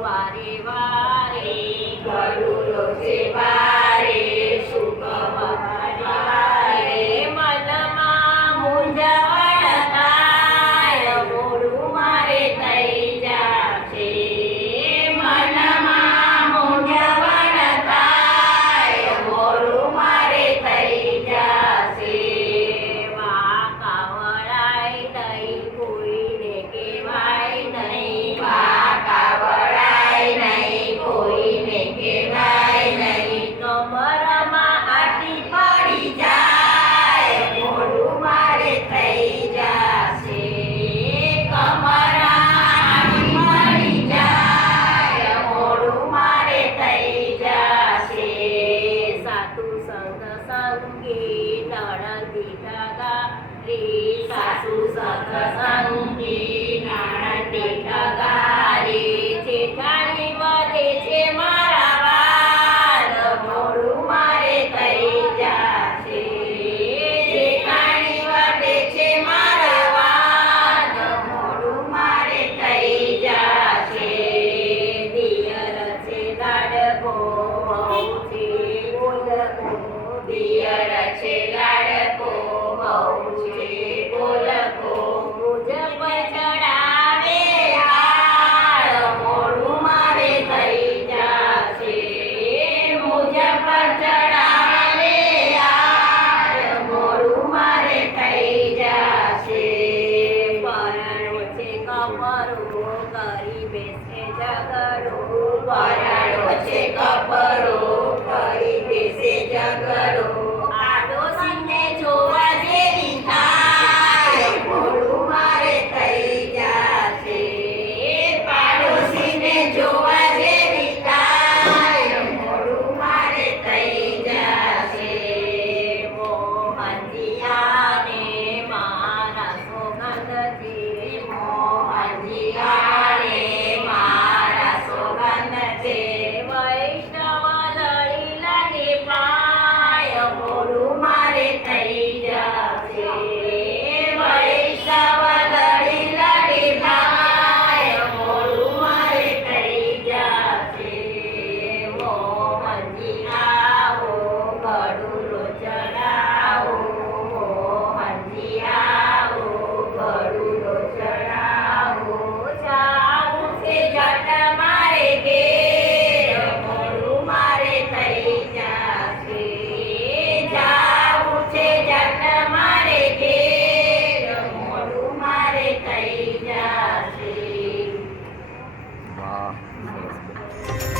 વારે વારે કરુણો સેવા ઠગારી સાસુ સત્સંગી નાણંદે ઠગારી જેઠાણી વધે છે મારા વાલ મોડું મારે થઈ જાશે જેઠાણી વધે છે મારા મોડું મારે થઈ જાશે દિયર છે લાડકો છે બોલકો દિયર છે લાડકો જાશે પરણો છે કપરો કરી બેસે ઝઘડો お。